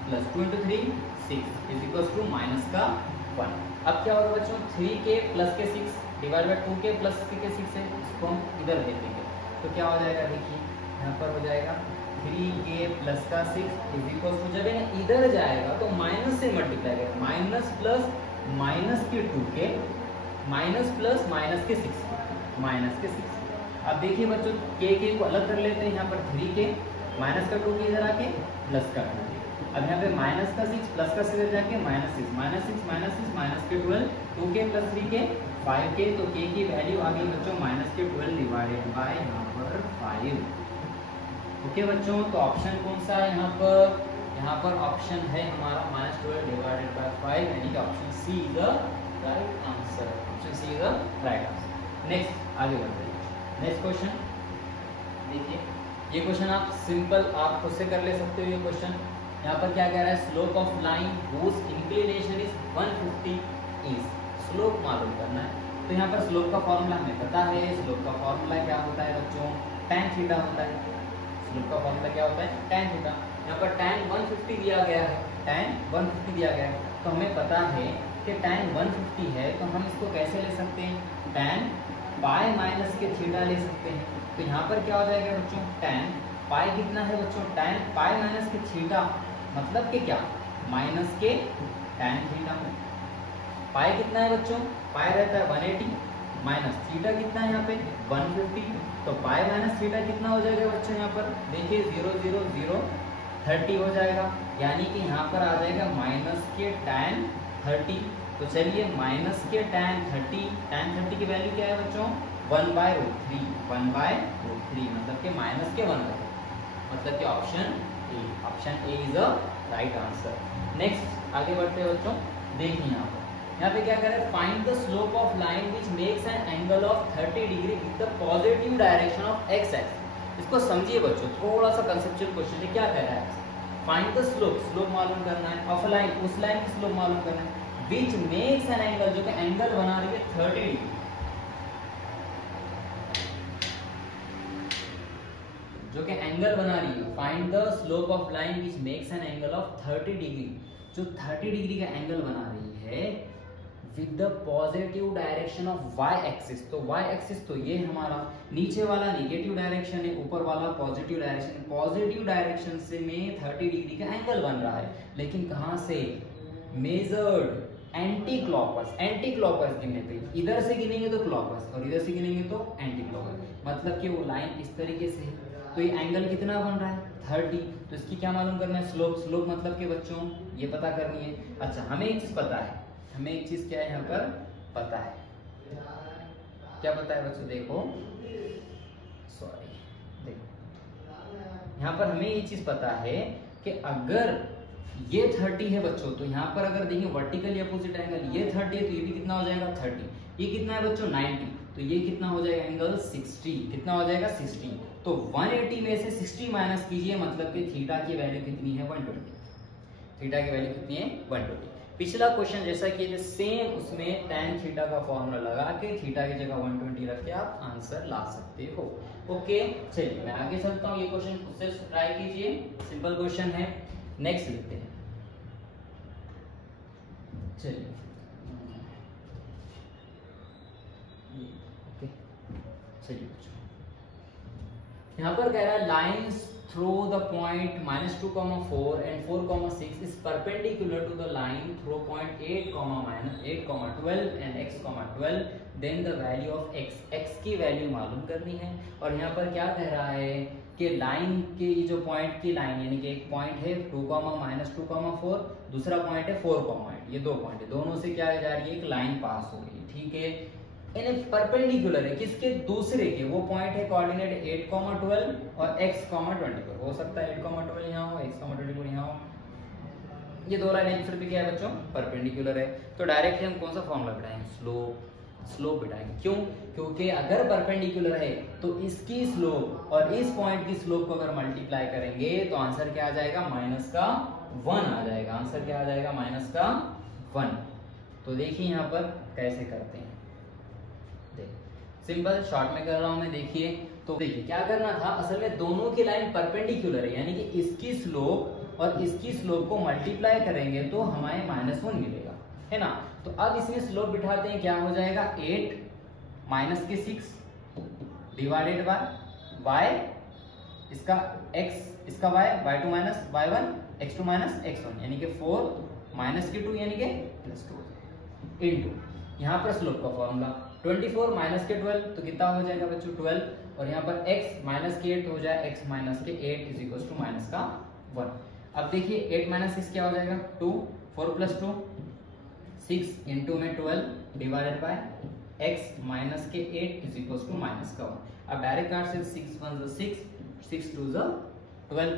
plus 2 into 3 6 is equal to minus का 1। अब क्या होगा बच्चों, 3k प्लस के 6 डिवाइड बाय 2k प्लस के 6 है, इसको हम इधर भेज देंगे तो क्या हो जाएगा, देखिए यहाँ पर हो जाएगा 3k प्लस का 6 इज इक्वल टू, जब ये इधर जाएगा तो माइनस से मल्टीप्लाई करेगा, माइनस प्लस माइनस के 2k माइनस प्लस माइनस के 6 माइनस के 6। अब देखिए बच्चों k को अलग कर लेते हैं, यहाँ पर 3k माइनस का 2k इधर आके प्लस का 2k, अब यहाँ पे माइनस का 6 प्लस का 6 जाके माइनस 6 माइनस 6 माइनस 6 माइनस के 12 2k प्लस 3k 5k, तो k की वैल्यू आ गई बच्चों माइनस के 12 डिवाइडेड बाय यहाँ पर 5। ओके बच्चों, तो ऑप्शन कौन सा है यहाँ पर ऑप्शन है हमारा माइनस 12 डिवाइडेड बाय 5, यानी कि option C is the right answer, option C is the right answer. Next आगे बढ़ते हैं, नेक्स्ट क्वेश्चन देखिए, ये क्वेश्चन आप सिंपल आप खुद से कर ले सकते हो। ये क्वेश्चन यहाँ पर क्या कह रहा है, slope of line whose inclination is 150 is, slope मालूम करना है। तो यहाँ पर स्लोप का फॉर्मूला हमें पता है, स्लोप का फॉर्मूला क्या होता है बच्चों, tan थीटा होता है। स्लोप का फॉर्मूला क्या होता है, tan थीटा। यहाँ पर tan 150 दिया गया है, tan 150 दिया गया है, तो हमें पता है कि tan 150 है, तो हम इसको कैसे ले सकते हैं, tan पाई माइनस के थीटा ले सकते हैं। तो यहाँ पर क्या हो जाएगा बच्चों, tan पाई कितना है बच्चों, tan पाई माइनस के थीटा मतलब कि क्या, माइनस के tan थीटा। पाई कितना है बच्चों, पाई रहता है 180 माइनस थीटा कितना है यहाँ पे 150, तो पाई माइनस थीटा कितना हो जाएगा बच्चों, यहाँ पर देखिए 0 0 0 30 हो जाएगा, यानी कि यहाँ पर आ जाएगा माइनस के tan 30। तो चलिए माइनस के tan 30 की वैल्यू क्या है बच्चों, 1/√3 1/√3 मतलब कि माइनस के 1, मतलब कि option A is the right answer. Next आगे बढ़ते हैं बच्चों, देखिए यहाँ पे क्या कर रहा है, find the slope of line which makes an angle of 30 degree with the positive direction of x axis. इसको समझिए बच्चों, थोड़ा सा कंसेप्चुअल क्वेश्चन है। क्या कह रहा है, फाइंड द स्लोप मालूम करना है ऑफ लाइन, उस लाइन की स्लोप मालूम करना है व्हिच मेक्स एन एंगल, जो कि एंगल बना रही है 30 डिग्री, जो कि एंगल बना रही है। Find the slope of line which makes an angle of 30 degree, जो 30 डिग्री का एंगल बना रही है with the positive direction of Y axis. तो वाई एक्सिस तो ये हमारा नीचे वाला नेगेटिव डायरेक्शन है, ऊपर वाला पॉजिटिव डायरेक्शन। पॉजिटिव डायरेक्शन से में 30 डिग्री का एंगल बन रहा है, लेकिन कहां से, मेजर्ड एंटी क्लॉकवाइज गिनने पे, इधर से गिनेंगे तो क्लॉकवाइज और इधर से गिनेंगे तो एंटी क्लॉकवाइज, मतलब कि वो लाइन इस तरीके से है। तो ये एंगल कितना बन रहा है 30, तो इसकी क्या मालूम करना है, स्लोप मतलब कि बच्चों ये पता करनी है। अच्छा हमें एक चीज पता है, हमें एक चीज क्या है यहाँ पर पता है, क्या पता है बच्चों, देखो यहाँ पर हमें ये चीज पता है कि अगर ये 30 है बच्चों, तो यहाँ पर अगर देखिए वर्टिकली अपोजिट एंगल ये 30 है, तो ये भी कितना हो जाएगा 30, ये कितना है बच्चों 90, तो ये कितना हो जाएगा एंगल 60, कितना हो जाएगा 60। तो 180 में से 60 माइनस कीजिए, मतलब कि थीटा की वैल्यू कितनी है 120, थीटा की वैल्यू कितनी है 120। पिछला क्वेश्चन जैसा कि सेम, उसमें tan थीटा का फॉर्मूला लगा के थीटा की जगह 120 रख के आप आंसर ला सकते हो। ओके चलिए मैं आगे चलता हूँ, ये क्वेश्चन खुद से ट्राई कीजिए, सिंपल क्वेश्चन है। नेक्स्ट लिखते हैं, चलिए ओके चलिए यहाँ पर कह रहा है lines through the point -2, 4 and 4, 6 is perpendicular to the line through point 8, -8, 12 and x, 12, then the value of x की वैल्यू मालूम करनी है। और यहाँ पर क्या कह रहा है कि लाइन के जो पॉइंट की लाइन, यानी कि एक पॉइंट है 2, -2, 4, दूसरा पॉइंट है 4, 8, ये दो पॉइंट है, दोनों से क्या जा रही है, एक लाइन पास हो रही है, ठीक है। इन परपेंडिकुलर है किसके, दूसरे के। वो पॉइंट है कोऑर्डिनेट 8,12 और x,24। हो सकता है 8,12 यहाँ हो, x,24 यहाँ हो। ये दो लाइन एक दूसरे पे क्या है बच्चों, परपेंडिकुलर है। तो डायरेक्टली हम कौन सा फॉर्मूला बिठाएंगे, स्लोप बिठाएंगे। क्यों, क्योंकि अगर परपेंडिकुलर है तो इसकी स्लोप और इस पॉइंट की स्लोप को अगर मल्टीप्लाई करेंगे तो आंसर क्या आ जाएगा, -1 आ जाएगा। आंसर क्या आ जाएगा, -1। तो देखिए यहाँ पर कैसे करते हैं, सिंपल शॉर्ट में कर रहा हूं मैं। देखिए तो देखिए क्या करना था, असल में दोनों की लाइन परपेंडिकुलर है, यानी कि इसकी स्लोप और इसकी स्लोप को मल्टीप्लाई करेंगे तो हमारे -1 मिलेगा, है ना। तो अब इसमें स्लोप बिठाते हैं, क्या हो जाएगा 8 माइनस के 6 डिवाइडेड बाय y, इसका x, इसका y, y2 minus y1, x2 minus x1, यानी कि 4 माइनस के 2 यानी कि +2 इनटू यहाँ पर स्लोप का फॉर्मूला 24 माइनस के 12 तो कितना हो जाएगा बच्चों 12, और यहाँ पर x माइनस के 8 हो जाए x माइनस के 8 इज इक्वल टू माइनस का 1। अब देखिए 8 माइनस 6 क्या हो जाएगा 2, 4 प्लस 2 6 इंटू में 12 डिवाइडेड बाय x माइनस के 8 इज इक्वल टू माइनस का 1। अब डायरेक्ट काट से 6 1 6 6 2 12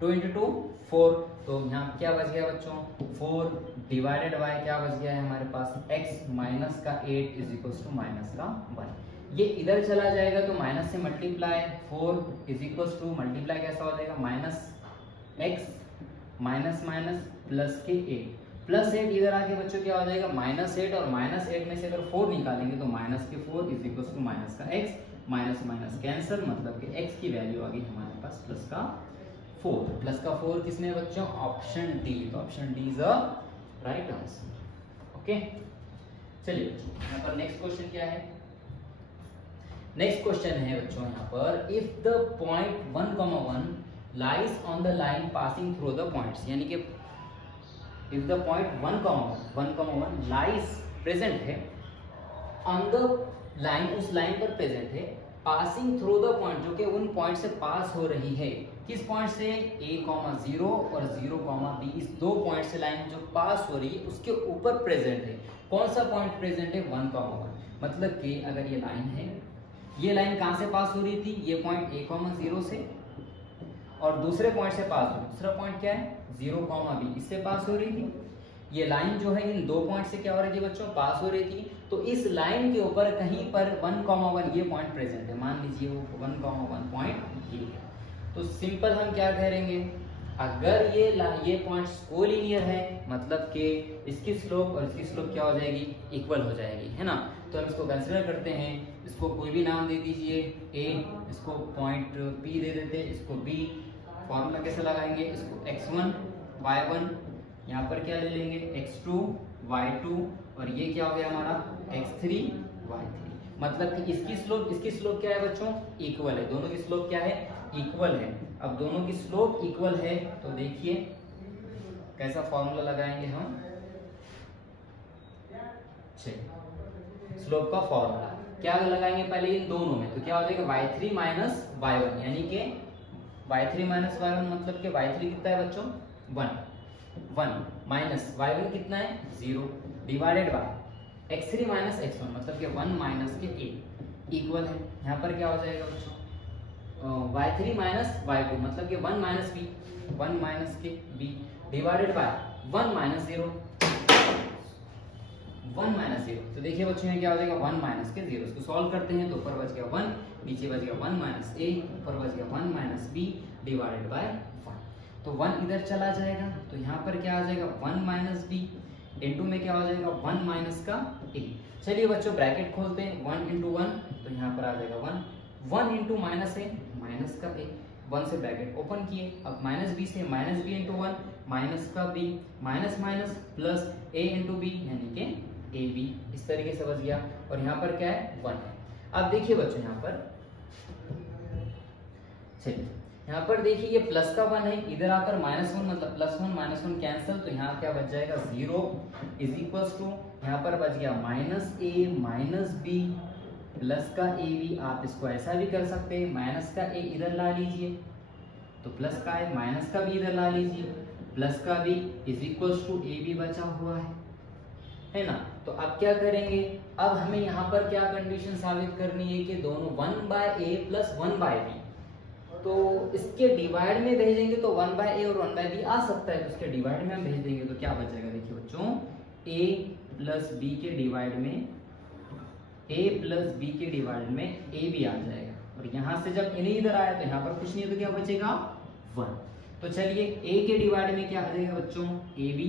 2 इंटू 2 4, तो यहाँ क्या बच गया बच्चों 4 डिवाइडेड बाय क्या बच गया है हमारे पास x माइनस का 8 इज इक्वल टू माइनस का 1। ये इधर चला जाएगा तो माइनस से multiply 4 is equal to multiply कैसा हो जाएगा minus x minus minus plus के 8 प्लस 8 इधर आके बच्चों क्या हो जाएगा -8, और -8 में से अगर 4 निकालेंगे तो माइनस के 4 इज इक्वल टू माइनस का x, माइनस माइनस कैंसिल, मतलब कि x की वैल्यू आ गई हमारे पास प्लस का 4। प्लस का 4 किसमें बच्चों, ऑप्शन डी। तो option D is a right answer. Okay चलिए यहाँ पर नेक्स्ट क्वेश्चन क्या है। नेक्स्ट क्वेश्चन है बच्चों यहाँ पर, if the point 1,1 lies on the line passing through the points, यानी कि if the point 1,1 lies present है ऑन द लाइन, उस लाइन पर प्रेजेंट है, पासिंग थ्रू द पॉइंट, जो कि उन पॉइंट से पास हो रही है। किस पॉइंट से, a,0 और 0,b, इस दो पॉइंट से लाइन जो पास हो रही है उसके ऊपर प्रेजेंट है। कौन सा पॉइंट प्रेजेंट है, 1,1। मतलब कि अगर ये लाइन है, ये लाइन कहां से पास हो रही थी, ये पॉइंट a,0 से, और दूसरे पॉइंट से पास हो रही, दूसरा पॉइंट क्या है 0,b, इससे पास हो रही थी। ये लाइन जो है इन दो पॉइंट से क्या हो रही थी बच्चों, पास हो रही थी। तो इस लाइन के ऊपर कहीं पर 1,1 ये पॉइंट प्रेजेंट है, मान लीजिए वो 1,1 पॉइंट ये है। तो सिंपल हम क्या करेंगे, अगर ये पॉइंट्स कोलिनियर है, मतलब कि इसकी स्लोप और इसकी स्लोप क्या हो जाएगी, इक्वल हो जाएगी, है ना। तो हम इसको कंसीडर करते हैं, इसको कोई भी नाम दे दीजिए a, इसको पॉइंट p दे देते, इसको b। फॉर्मूला कैसे लगाएंगे, इसको x1 y1, यहाँ पर क्या ले लेंगे x2 y2, और ये क्या हो गया हमारा x3 y3। मतलब कि इसकी स्लोप क्या है बच्चों, इक्वल है। दोनों की स्लोप क्या है, इक्वल है। अब दोनों की स्लोप इक्वल है तो देखिए कैसा फॉर्मूला लगाएंगे हम, स्लोप का फॉर्मूला क्या लगाएंगे पहले इन दोनों में, तो क्या हो जाएगा y3 माइनस y1, यानी कि y3 माइनस y1 मतलब कि y3 कितना है बच्चों 1 माइनस y1 कितना है 0 divided by x3 minus x1 मतलब कि 1 माइनस के a इक्वल है। यहाँ पर क्या हो जाएगा बच्चों y3 माइनस y2 मतलब कि 1 माइनस b, 1 माइनस के b divided by 1 minus 0, 1 minus 0। तो देखिए बच्चों यहाँ क्या हो जाएगा 1 माइनस के 0। इसको सॉल्व करते हैं तो ऊपर बच गया 1, नीचे बच गया 1 माइनस a, ऊपर बच गया 1 माइनस b डिवाइडेड बाय 1। तो 1 इधर चला जाएगा तो यहाँ पर क्या आ जाएगा 1 माइनस b इंटू में क्या हो जाएगा 1 माइनस का a। चलिए बच्चों ब्रैकेट खोलते हैं, 1 इंटू 1 तो यहाँ पर आ जाएगा 1 इंटू माइनस a माइनस का a, 1 से ब्रैकेट ओपन किए। अब माइनस b से माइनस b इंटू 1 माइनस का b, minus minus plus a into b यानी कि ए बी, इस तरीके से बच गया। और यहाँ पर क्या है 1 है। अब देखिए बच्चों यहाँ पर चलिए यहाँ पर देखिए ये प्लस का 1 है, इधर आकर -1 मतलब +1 -1 कैंसिल, तो यहाँ क्या बच जाएगा 0 इज इक्वल टू यहाँ पर बच गया -a माइनस b प्लस का ए बी। आप इसको ऐसा भी कर सकते हैं, माइनस का a इधर ला लीजिए तो प्लस का है, माइनस का b इधर ला लीजिए प्लस का b is equal to A B बचा हुआ है है ना। तो अब क्या करेंगे, अब हमें यहाँ पर क्या कंडीशन साबित करनी है कि दोनों 1/a + 1/b, तो इसके डिवाइड में भेजेंगे तो 1/a और 1/b आ सकता है, तो इसके डिवाइड में हम भेज देंगे तो क्या बचेगा, देखिए बच्चों a + b के डिवाइड में a b आ जाएगा, और यहाँ से जब इन्हें इधर आया तो यहाँ पर कुछ नहीं है तो क्या बचेगा 1। तो चलिए a के डिवाइड में क्या आ जाएगा बच्चों, a b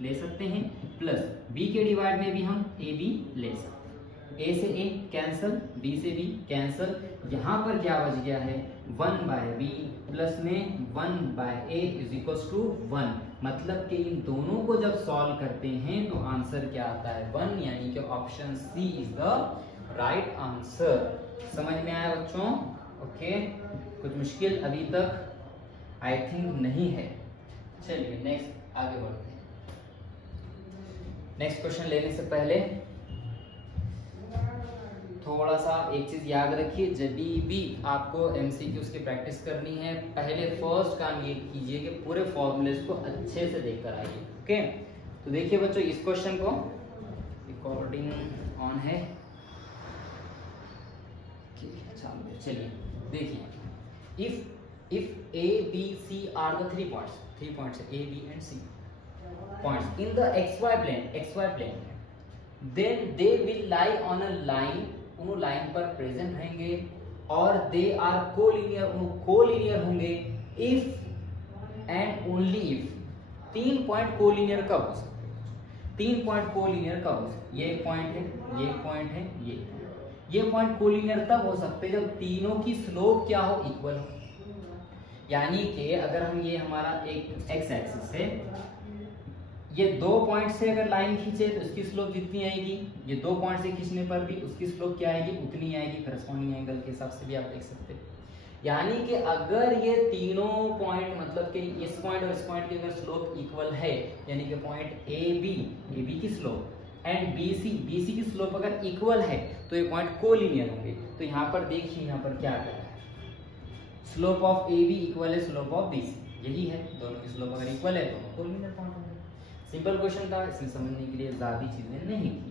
ले सकते हैं, प्लस b के डिवाइड में भी हम a b ले सकते हैं। a से a कैंसल, b से b कैंसल, यहाँ पर क्या बच गया है 1/b प्लस में 1/a = 1। मतलब कि इन दोनों को जब सॉल्व करते हैं तो आंसर क्या आता है 1, यानी कि option C is the right answer. समझ में आया बच्चों? ओके, कुछ मुश्किल अभी तक आई थिंक नहीं है। चलिए नेक्स्ट आगे बढ़ते हैं। नेक्स्ट क्वेश्चन लेने से पहले थोड़ा सा एक चीज याद रखिए, जब भी आपको एमसीक्यूज की प्रैक्टिस करनी है पहले फर्स्ट काम ये कीजिए कि पूरे फॉर्मूलेस को अच्छे से देखकर आइए। ओके, तो देखिए बच्चों इस क्वेश्चन को, रिकॉर्डिंग ऑन है, चलिए देखिए, if A B C are the 3 points A B and C points in the xy plane then they will lie on a line, उन लाइन पर प्रेजेंट रहेंगे, और दे आर कोलिनियर, कोलिनियर होंगे if and only if. 3 point collinear कब हो सकते हैं, 3 point collinear कब हो सकते हैं, ये एक पॉइंट है, ये एक पॉइंट है, ये पॉइंट कोलिनियर तब हो सकते हैं जब तीनों की स्लोप क्या हो, इक्वल हो। यानी कि अगर हम ये हमारा एक एक्स एक्सिस है, ये 2 पॉइंट से अगर लाइन खींचे तो इसकी स्लोप जितनी आएगी, ये 2 पॉइंट से खींचने पर भी उसकी स्लोप क्या आएगी, उतनी आएगी। करस्पॉन्डिंग एंगल के हिसाब से भी आप देख सकते हैं। यानी कि अगर ये तीनों पॉइंट, मतलब कि इस पॉइंट और इस पॉइंट की अगर स्लोप इक्वल है, यानी कि पॉइंट ए बी की स्लोप एंड बी सी की स्लोप अगर इक्वल है तो ये पॉइंट कोलिनियर होंगे। तो यहाँ पर देखिए, यहाँ पर क्या कर रहा है, slope of A B equal है स्लोप ऑफ बी सी, यही है, दोनों की स्लोप अगर इक्वल है तो कोलिनियर पॉइंट होंगे। सिंपल क्वेश्चन था, इसे समझने के लिए ज्यादा चीजें नहीं थी।